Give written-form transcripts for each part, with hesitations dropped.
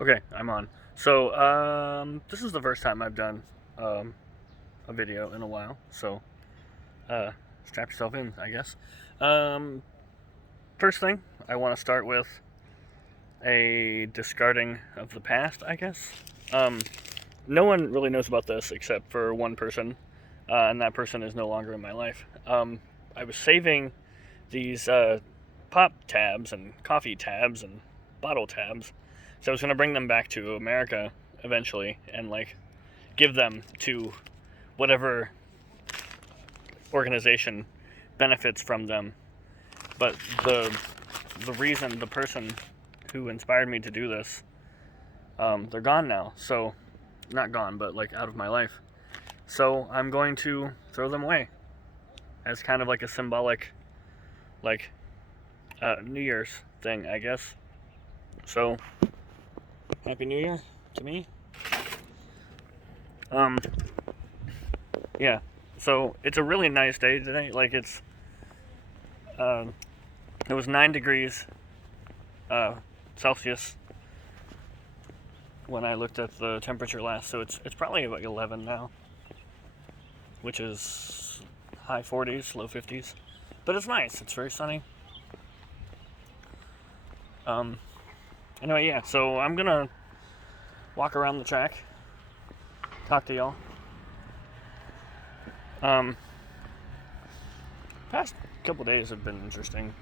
Okay, I'm on. So, this is the first time I've done a video in a while. So, uh, strap yourself in, I guess. Um, First thing, I want to start with a discarding of the past, I guess. Um, no one really knows about this except for one person, and that person is no longer in my life. I was saving these pop tabs and coffee tabs and bottle tabs, so I was going to bring them back to America eventually and like give them to whatever organization benefits from them. But the reason, the person who inspired me to do this, they're gone now. So, not gone, but like out of my life. So I'm going to throw them away as kind of like a symbolic, like New Year's thing, I guess. So, Happy New Year to me. Um, yeah. So it's a really nice day today. Like it was 9 degrees Celsius when I looked at the temperature last. So it's probably like 11 now, which is high 40s, low 50s. But it's nice. It's very sunny. Anyway, yeah. So I'm gonna walk around the track, talk to y'all. Past couple days have been interesting.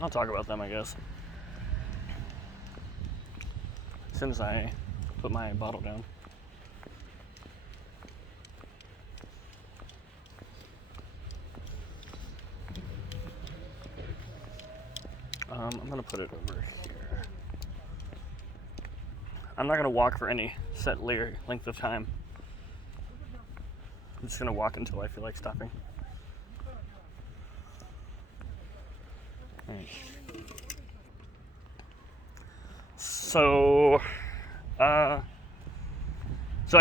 I'll talk about them, I guess, as soon as I put my bottle down. I'm gonna put it over here. I'm not gonna walk for any set length of time. I'm just gonna walk until I feel like stopping. Right. So I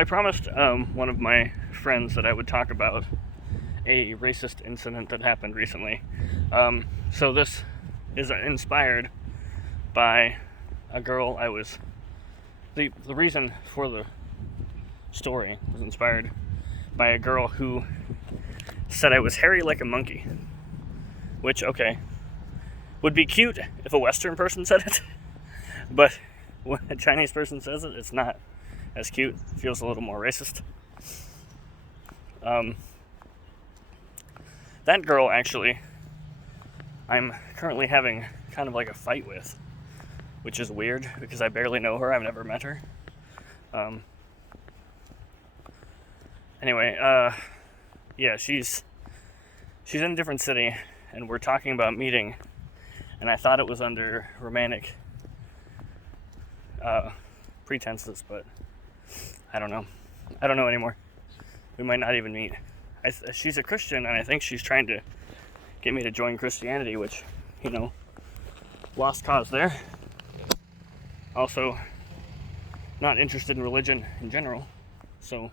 promised one of my friends that I would talk about a racist incident that happened recently. So this is inspired by a girl I was... The reason for the story was inspired by a girl who said I was hairy like a monkey. Which, okay, would be cute if a Western person said it. But when a Chinese person says it, it's not as cute. It feels a little more racist. That girl, actually, I'm currently having kind of like a fight with, which is weird because I barely know her. I've never met her. Anyway, yeah, she's in a different city, and we're talking about meeting, and I thought it was under romantic pretenses, but I don't know. I don't know anymore. We might not even meet. She's a Christian, and I think she's trying to get me to join Christianity, which, lost cause there. Also, not interested in religion in general, so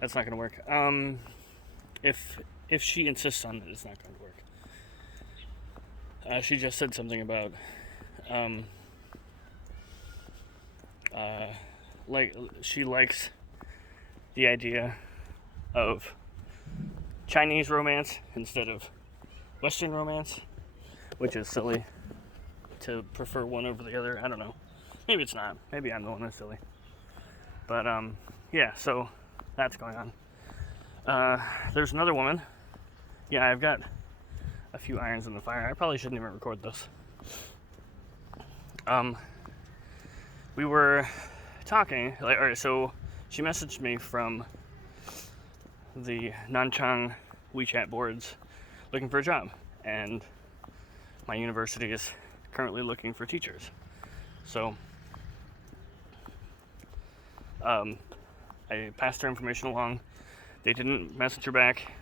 that's not going to work. If she insists on it, it's not going to work. She just said something about like she likes the idea of Chinese romance instead of Western romance, which is silly to prefer one over the other. I don't know. Maybe it's not. Maybe I'm the one that's silly. But yeah, so that's going on. There's another woman. Yeah, I've got a few irons in the fire. I probably shouldn't even record this. We were talking, alright, so she messaged me from the Nanchang WeChat boards looking for a job, and my university is currently looking for teachers. So I passed her information along. They didn't message her back,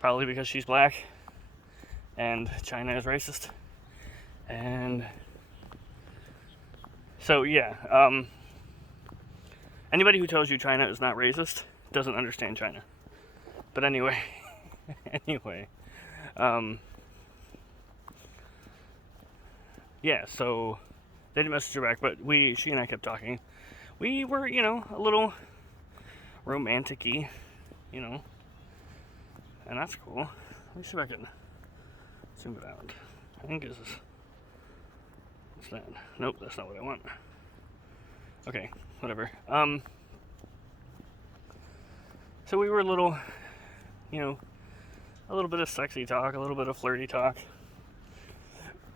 probably because she's black and China is racist. And so yeah, anybody who tells you China is not racist doesn't understand China. But anyway, yeah, so they didn't message her back, but she and I kept talking. We were, a little romantic-y, and that's cool. Let me see if I can zoom it out. I think this is, what's that? Nope, that's not what I want. Okay, whatever. So we were a little bit of sexy talk, a little bit of flirty talk.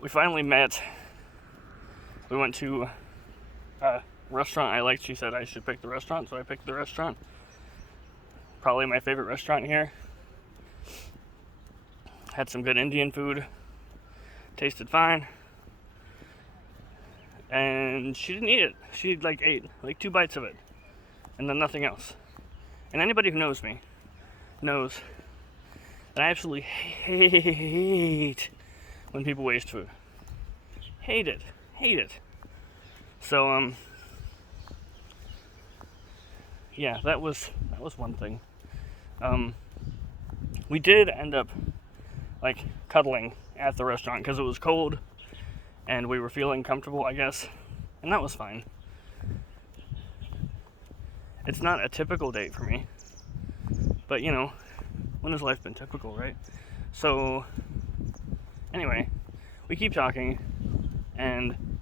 We finally met. We went to a restaurant I liked. She said I should pick the restaurant, so I picked the restaurant. Probably my favorite restaurant here. Had some good Indian food. Tasted fine. And she didn't eat it. She ate 2 bites of it. And then nothing else. And anybody who knows me knows that I absolutely hate when people waste food. Hate it. So, yeah, that was one thing. We did end up, cuddling at the restaurant because it was cold and we were feeling comfortable, I guess, and that was fine. It's not a typical date for me, but, when has life been typical, right? So, anyway, we keep talking, and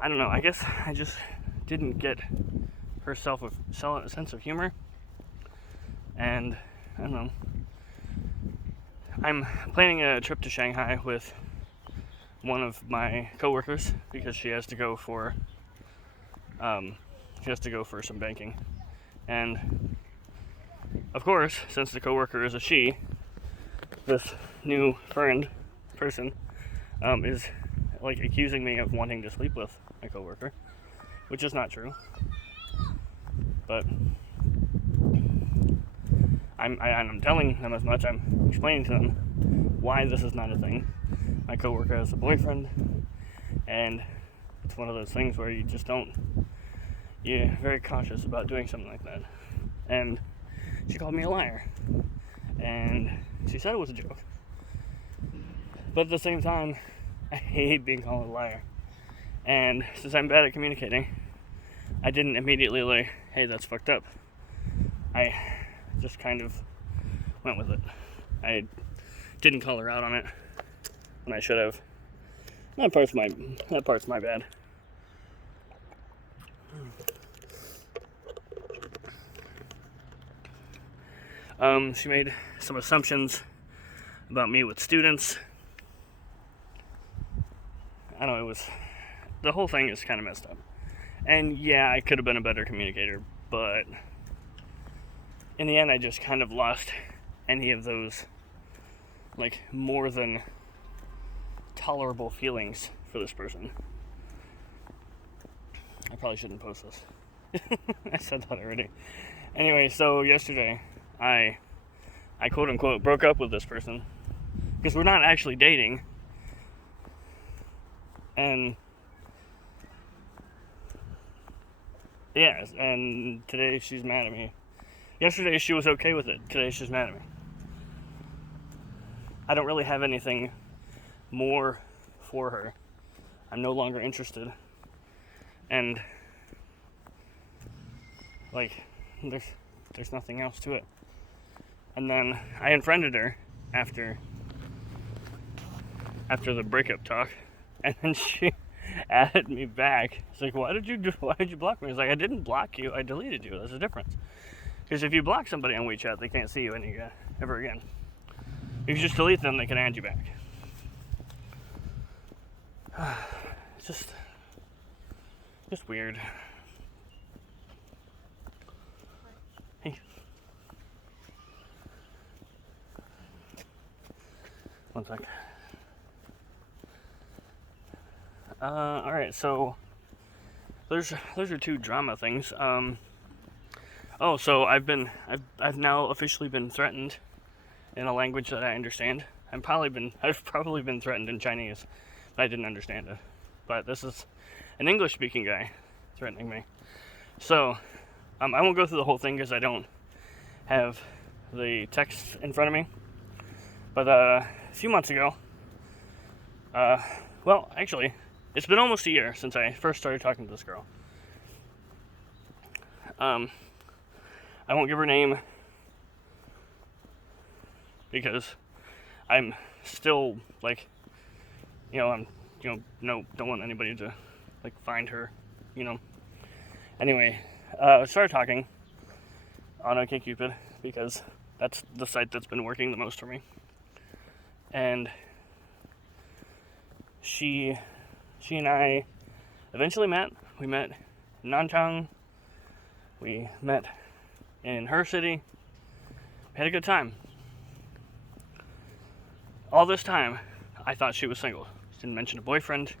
I don't know, I guess I just didn't get her sense of humor, and I don't know. I'm planning a trip to Shanghai with one of my coworkers because she has to go for some banking, and of course, since the coworker is a she, this new person is accusing me of wanting to sleep with my coworker, which is not true. But I'm telling them as much. I'm explaining to them why this is not a thing. My coworker has a boyfriend, and it's one of those things where you're very cautious about doing something like that. And she called me a liar, and she said it was a joke. But at the same time, I hate being called a liar. And since I'm bad at communicating, I didn't immediately hey, that's fucked up. I just kind of went with it. I didn't call her out on it when I should have. That part's my bad. She made some assumptions about me with students. I don't know, the whole thing is kind of messed up. And yeah, I could have been a better communicator, but in the end, I just kind of lost any of those, more than tolerable feelings for this person. I probably shouldn't post this. I said that already. Anyway, so yesterday, I quote-unquote broke up with this person, because we're not actually dating, and yeah, and today she's mad at me. Yesterday she was okay with it. Today she's mad at me. I don't really have anything more for her. I'm no longer interested. And there's nothing else to it. And then I unfriended her after the breakup talk, and then she added me back. It's like, why did you block me? It's like, I didn't block you, I deleted you. There's a difference. Because if you block somebody on WeChat, they can't see you ever again. If you just delete them, they can add you back. It's just weird. Hey. One sec. Alright, so those are two drama things. So I've now officially been threatened in a language that I understand. I've probably been threatened in Chinese, but I didn't understand it. But this is an English-speaking guy threatening me. So I won't go through the whole thing because I don't have the text in front of me. But a few months ago, well, actually, it's been almost a year since I first started talking to this girl. I won't give her name because I'm still, like, I'm, no, don't want anybody to, like, find her, Anyway, started talking on OkCupid because that's the site that's been working the most for me. And she and I eventually met. We met in Nanchang. We met in her city. We had a good time. All this time, I thought she was single. She didn't mention a boyfriend,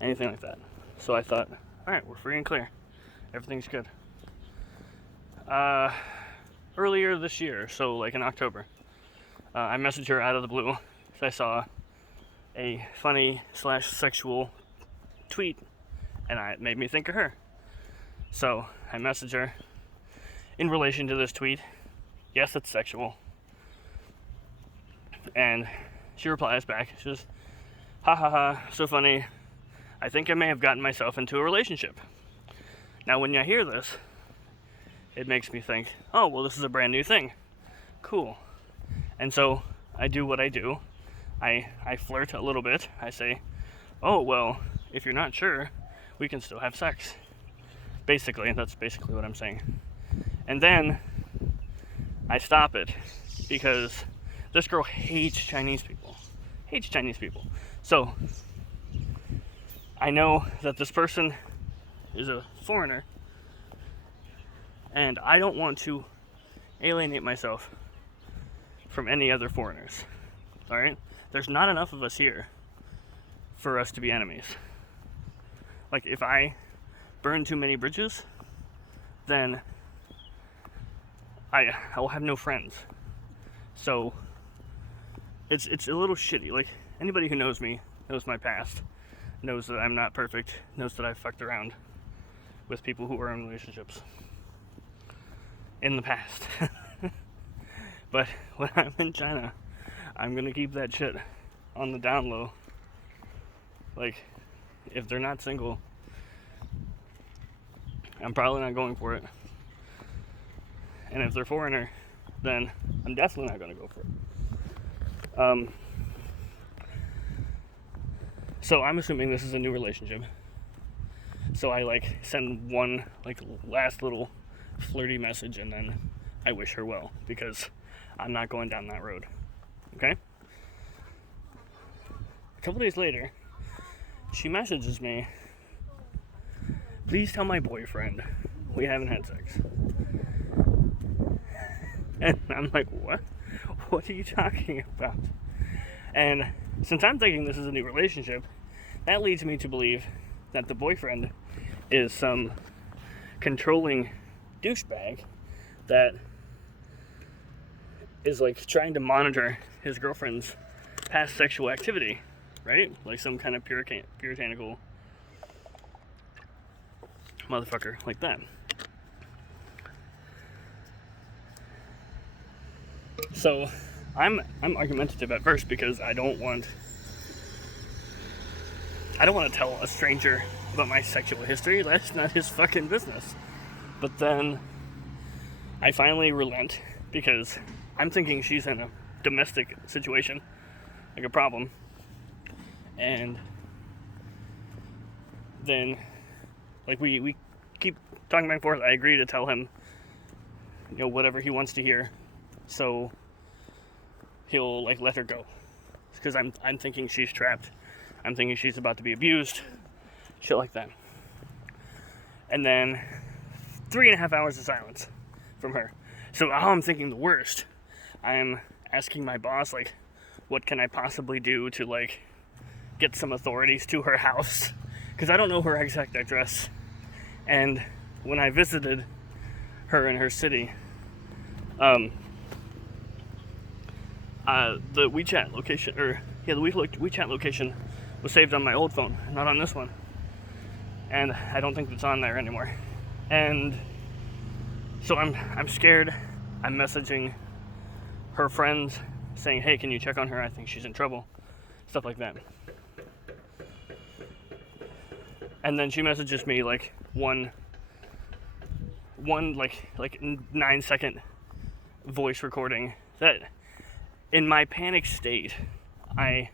anything like that. So I thought, all right, we're free and clear. Everything's good. Earlier this year, so like in October, I messaged her out of the blue because I saw a funny / sexual tweet, and it made me think of her. So I messaged her in relation to this tweet. Yes, it's sexual. And she replies back. She says, ha ha ha, so funny. I think I may have gotten myself into a relationship. Now, when I hear this, it makes me think, oh, well, this is a brand new thing. Cool. And so I do what I do. I flirt a little bit. I say, oh, well, if you're not sure, we can still have sex. Basically, that's basically what I'm saying. And then I stop it because this girl hates Chinese people. So I know that this person is a foreigner, and I don't want to alienate myself from any other foreigners. All right? There's not enough of us here for us to be enemies. Like, if I burn too many bridges, then I will have no friends. So it's a little shitty. Like, anybody who knows me, knows my past, knows that I'm not perfect, knows that I've fucked around with people who are in relationships in the past. But when I'm in China, I'm gonna keep that shit on the down low. Like, if they're not single, I'm probably not going for it. And if they're foreigner, then I'm definitely not gonna go for it. So I'm assuming this is a new relationship. So I send one last little flirty message, and then I wish her well, because I'm not going down that road. Okay? A couple days later, she messages me, please tell my boyfriend we haven't had sex. And I'm like, what? What are you talking about? And since I'm thinking this is a new relationship, that leads me to believe that the boyfriend is some controlling douchebag that is trying to monitor his girlfriend's past sexual activity, right? Like some kind of puritanical motherfucker like that. So I'm argumentative at first because I don't want to tell a stranger about my sexual history. That's not his fucking business. But then I finally relent because I'm thinking she's in a domestic situation, like a problem. And then we keep talking back and forth. I agree to tell him whatever he wants to hear, so he'll let her go, because I'm thinking she's trapped. I'm thinking she's about to be abused, shit like that. And then 3.5 hours of silence from her. So now I'm thinking the worst. I'm asking my boss, what can I possibly do to get some authorities to her house, because I don't know her exact address. And when I visited her in her city, the WeChat location, the WeChat location was saved on my old phone, not on this one. And I don't think it's on there anymore. And so I'm scared. I'm messaging her friends saying, hey, can you check on her? I think she's in trouble. Stuff like that. And then she messages me like one 9-second voice recording that, in my panic state, I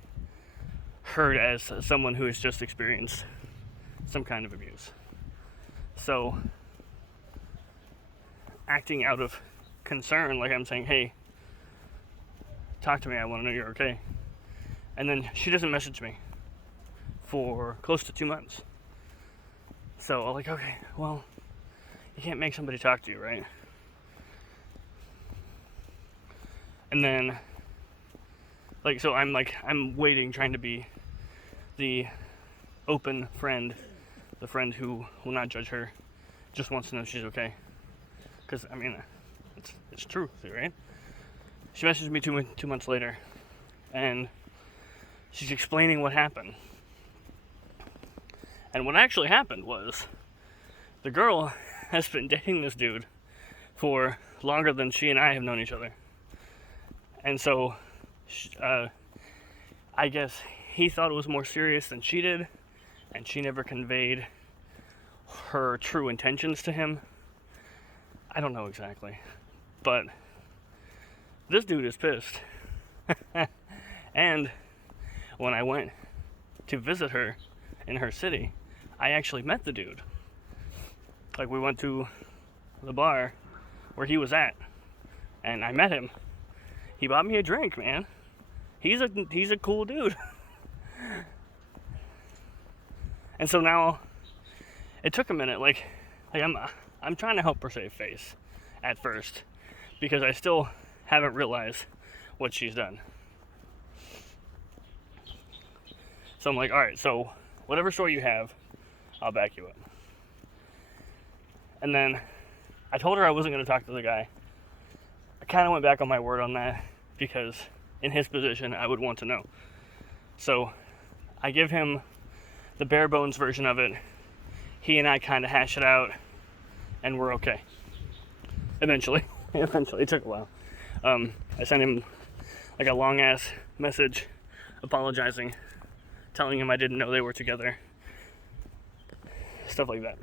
heard as someone who has just experienced some kind of abuse. So, acting out of concern, like I'm saying, hey, talk to me, I want to know you're okay. And then she doesn't message me for close to 2 months. So I'm like, okay, well, you can't make somebody talk to you, right? And then, like, so I'm waiting, trying to be the open friend, the friend who will not judge her, just wants to know she's okay. Because, I mean, it's true, right? She messaged me 2 months later, and she's explaining what happened. And what actually happened was, the girl has been dating this dude for longer than she and I have known each other. And so, I guess he thought it was more serious than she did, and she never conveyed her true intentions to him. I don't know exactly, but this dude is pissed. And when I went to visit her in her city, I actually met the dude. Like, we went to the bar where he was at, and I met him. He bought me a drink, man. He's a cool dude. And so now, it took a minute. Like I'm trying to help her save face at first, because I still haven't realized what she's done. So I'm like, all right, so whatever story you have, I'll back you up. And then I told her I wasn't going to talk to the guy. I kind of went back on my word on that, because in his position, I would want to know. So I give him the bare bones version of it. He and I kind of hash it out, and we're okay. Eventually. It took a while. I sent him like a long ass message apologizing, telling him I didn't know they were together. Stuff like that.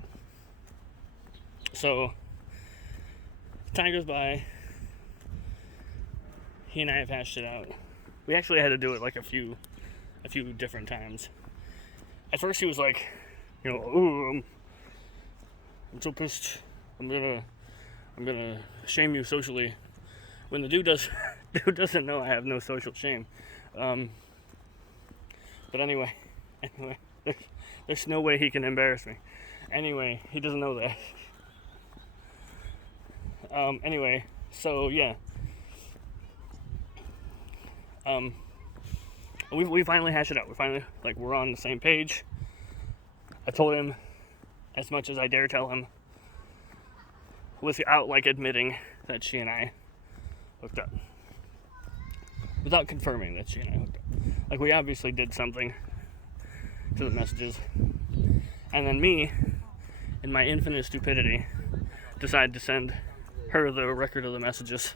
So, time goes by. He and I have hashed it out. We actually had to do it like a few different times. At first he was like, ooh, I'm so pissed. I'm gonna shame you socially. When the dude doesn't know I have no social shame. But anyway, there's no way he can embarrass me. Anyway, he doesn't know that. Anyway, so yeah. We finally hashed it out. We're on the same page. I told him as much as I dare tell him, without admitting that she and I hooked up. Without confirming that she and I hooked up. We obviously did something to the messages. And then me, in my infinite stupidity, decided to send her the record of the messages.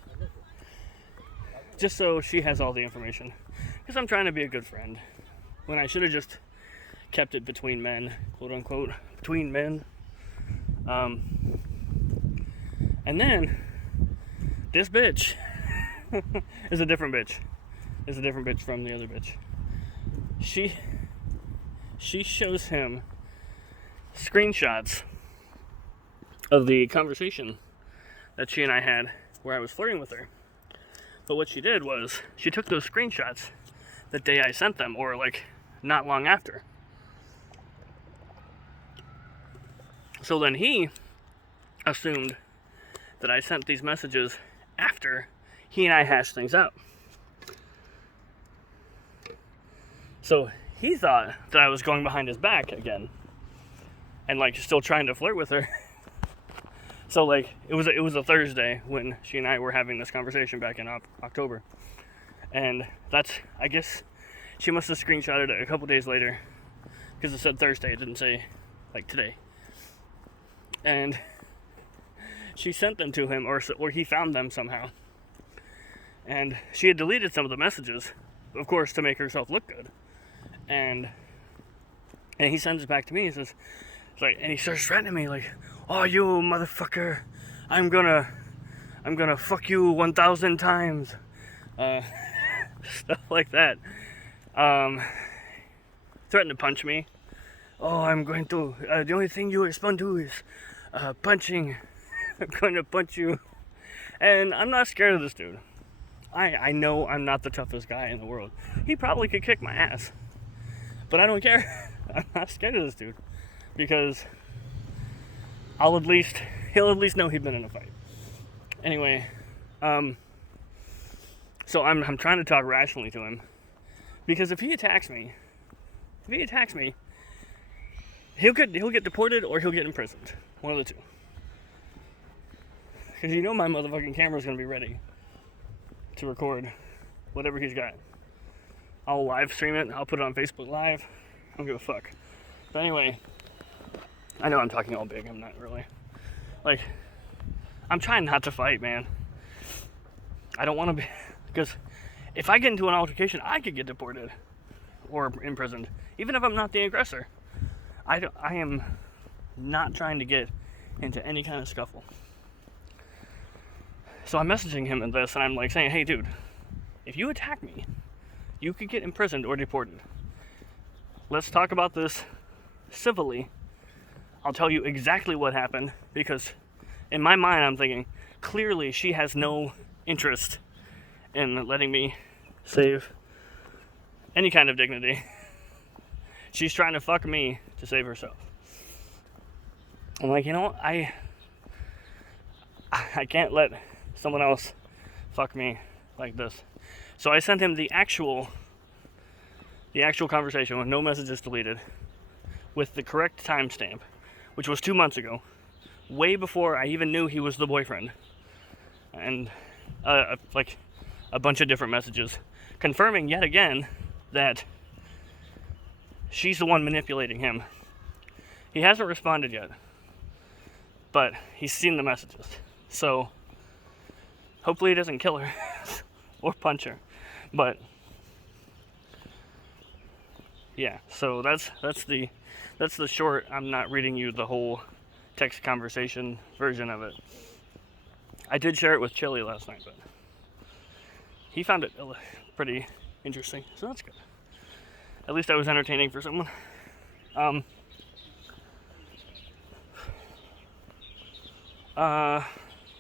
Just so she has all the information. Because I'm trying to be a good friend. When I should have just kept it between men, quote unquote, between men. And then, this bitch is a different bitch. Is a different bitch from the other bitch. She shows him screenshots of the conversation that she and I had where I was flirting with her. But what she did was, she took those screenshots the day I sent them, or not long after. So then he assumed that I sent these messages after he and I hashed things out. So he thought that I was going behind his back again, and still trying to flirt with her. So it was a Thursday when she and I were having this conversation back in October, and I guess she must have screenshotted it a couple days later, because it said Thursday, it didn't say today. And she sent them to him, or he found them somehow, and she had deleted some of the messages, of course, to make herself look good. And And he sends it back to me. He says, and he starts threatening me like, "Oh, you motherfucker, I'm gonna fuck you 1,000 times," stuff like that. Threatened to punch me. "Oh, I'm going to. The only thing you respond to is punching. I'm going to punch you." And I'm not scared of this dude. I know I'm not the toughest guy in the world. He probably could kick my ass, but I don't care. I'm not scared of this dude because he'll at least know he'd been in a fight. Anyway, so I'm trying to talk rationally to him, because if he attacks me, he'll get deported or he'll get imprisoned. One of the two. Because you know my motherfucking camera's gonna be ready to record whatever he's got. I'll live stream it. I'll put it on Facebook Live. I don't give a fuck. But anyway, I know I'm talking all big. I'm not really. Like, I'm trying not to fight, man. I don't want to be, because if I get into an altercation, I could get deported or imprisoned, even if I'm not the aggressor. I am not trying to get into any kind of scuffle. So I'm messaging him in this, and I'm like saying, "Hey, dude, if you attack me, you could get imprisoned or deported. Let's talk about this civilly. I'll tell you exactly what happened, because in my mind, I'm thinking, clearly she has no interest in letting me save any kind of dignity. She's trying to fuck me to save herself." I'm like, you know, I can't let someone else fuck me like this. So I sent him the actual conversation with no messages deleted, with the correct timestamp, which was 2 months ago, way before I even knew he was the boyfriend, and like a bunch of different messages confirming yet again that she's the one manipulating him. He hasn't responded yet, but he's seen the messages. So hopefully he doesn't kill her or punch her. But yeah, so that's the short. I'm not reading you the whole text conversation version of it. I did share it with Chili last night, but he found it pretty interesting, so that's good. At least I was entertaining for someone.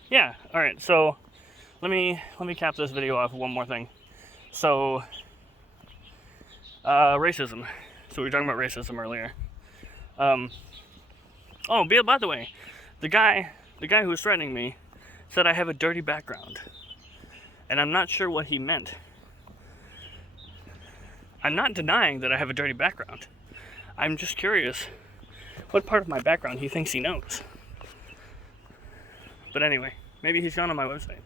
Yeah, alright, so let me cap this video off with one more thing. So, racism. So we were talking about racism earlier. Oh, by the way, the guy who was threatening me said I have a dirty background. And I'm not sure what he meant. I'm not denying that I have a dirty background. I'm just curious what part of my background he thinks he knows. But anyway, maybe he's gone on my website.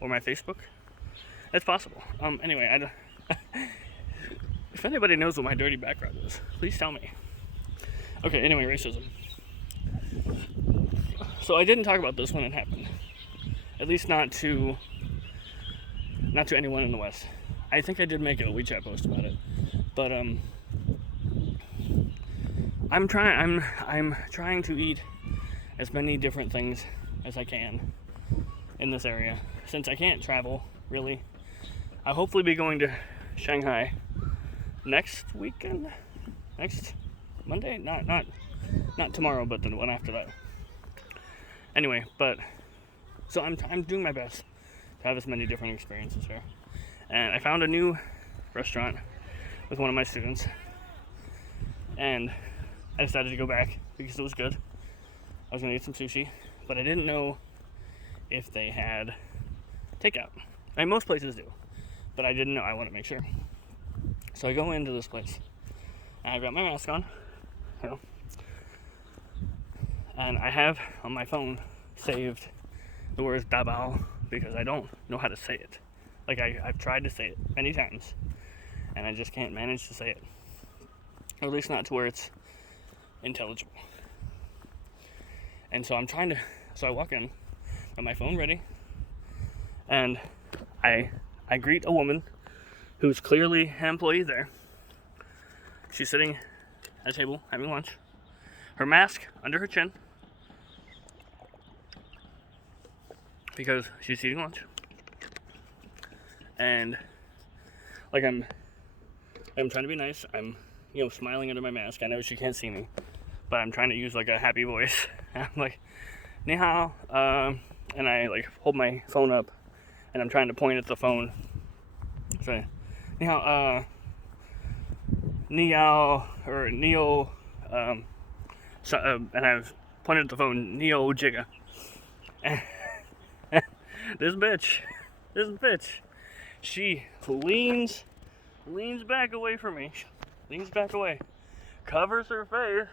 Or my Facebook. It's possible. Anyway, I don't... If anybody knows what my dirty background is, please tell me. Okay, anyway, racism. So I didn't talk about this when it happened. At least not to anyone in the West. I think I did make a WeChat post about it. But I'm trying to eat as many different things as I can in this area, since I can't travel really. I'll hopefully be going to Shanghai next weekend, next Monday, not tomorrow, but the one after that. Anyway, but so I'm doing my best to have as many different experiences here, and I found a new restaurant with one of my students, and I decided to go back because it was good. I was gonna eat some sushi, but I didn't know if they had takeout. I mean, most places do, but I didn't know. I want to make sure. So I go into this place, and I've got my mask on, you know, and I have on my phone saved the words "dabao" because I don't know how to say it. Like I've tried to say it many times, and I just can't manage to say it, or at least not to where it's intelligible. And so I walk in, got my phone ready, and I greet a woman who's clearly an employee there, She's sitting at a table having lunch. Her mask under her chin because she's eating lunch. And like I'm trying to be nice. I'm, you know, smiling under my mask. I know she can't see me, but I'm trying to use like a happy voice. I'm like, ni hao, and I like hold my phone up, and I'm trying to point at the phone. So, ni hao, ni yao, or neo, so, and I was pointing at the phone, neo jigga. And this bitch, she leans back away from me, leans back away, covers her face,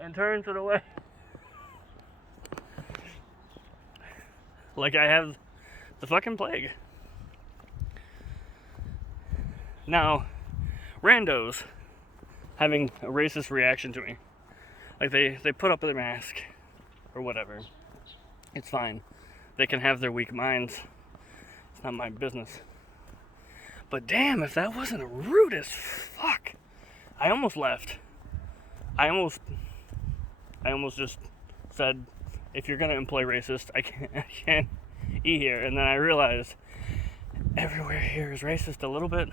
and turns it away. Like I have the fucking plague. Now, randos having a racist reaction to me. Like they put up their mask or whatever. It's fine. They can have their weak minds. It's not my business. But damn, if that wasn't rude as fuck. I almost left. I almost just said, if you're gonna employ racist, I can't eat here. And then I realized everywhere here is racist a little bit.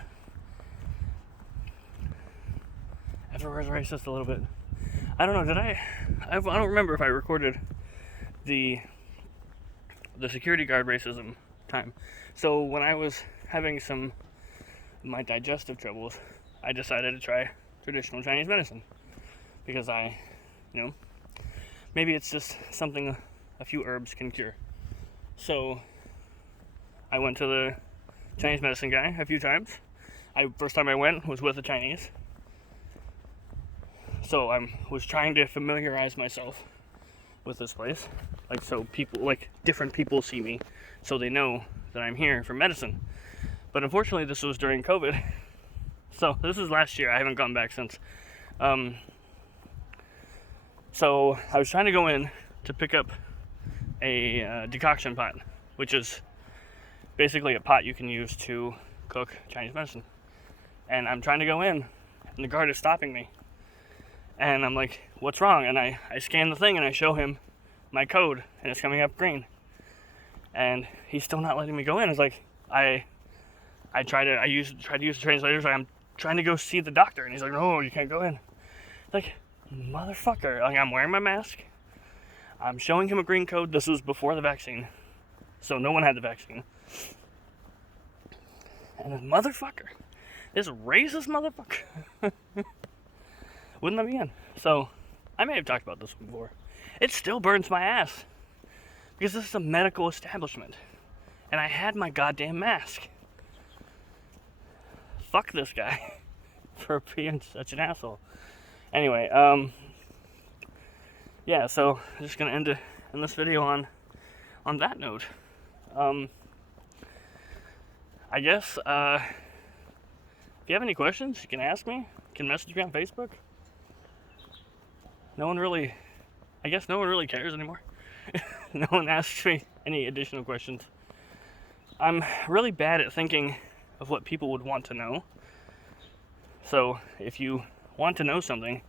Everywhere is racist a little bit. I don't know, I don't remember if I recorded the security guard racism time. So when I was having my digestive troubles, I decided to try traditional Chinese medicine. Because maybe it's just something a few herbs can cure. So I went to the Chinese medicine guy a few times. First time I went was with a Chinese. So I was trying to familiarize myself with this place. Like, so people, like, different people see me, so they know that I'm here for medicine. But unfortunately, this was during COVID. So this is last year. I haven't gone back since. So I was trying to go in to pick up a decoction pot, which is basically a pot you can use to cook Chinese medicine. And I'm trying to go in, and the guard is stopping me. And I'm like, what's wrong? And I scan the thing, and I show him my code, and it's coming up green. And he's still not letting me go in. It's like, I tried to use the translators. Like, I'm trying to go see the doctor, and he's like, no, you can't go in. Like, motherfucker. Like, I'm wearing my mask. I'm showing him a green code. This was before the vaccine, so no one had the vaccine. And this motherfucker, this racist motherfucker, wouldn't let me in. So, I may have talked about this before. It still burns my ass. Because this is a medical establishment. And I had my goddamn mask. Fuck this guy for being such an asshole. Anyway, yeah, so I'm just gonna end this video on that note. I guess, if you have any questions, you can ask me. You can message me on Facebook. I guess no one really cares anymore. No one asks me any additional questions. I'm really bad at thinking of what people would want to know. So if you want to know something,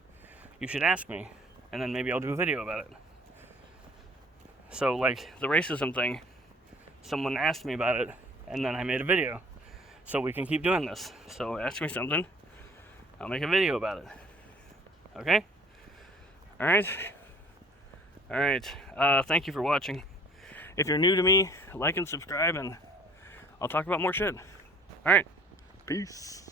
you should ask me, and then maybe I'll do a video about it. So like the racism thing, someone asked me about it, and then I made a video. So we can keep doing this. So ask me something, I'll make a video about it. Okay? Alright? Thank you for watching. If you're new to me, like and subscribe, and I'll talk about more shit. Alright, peace.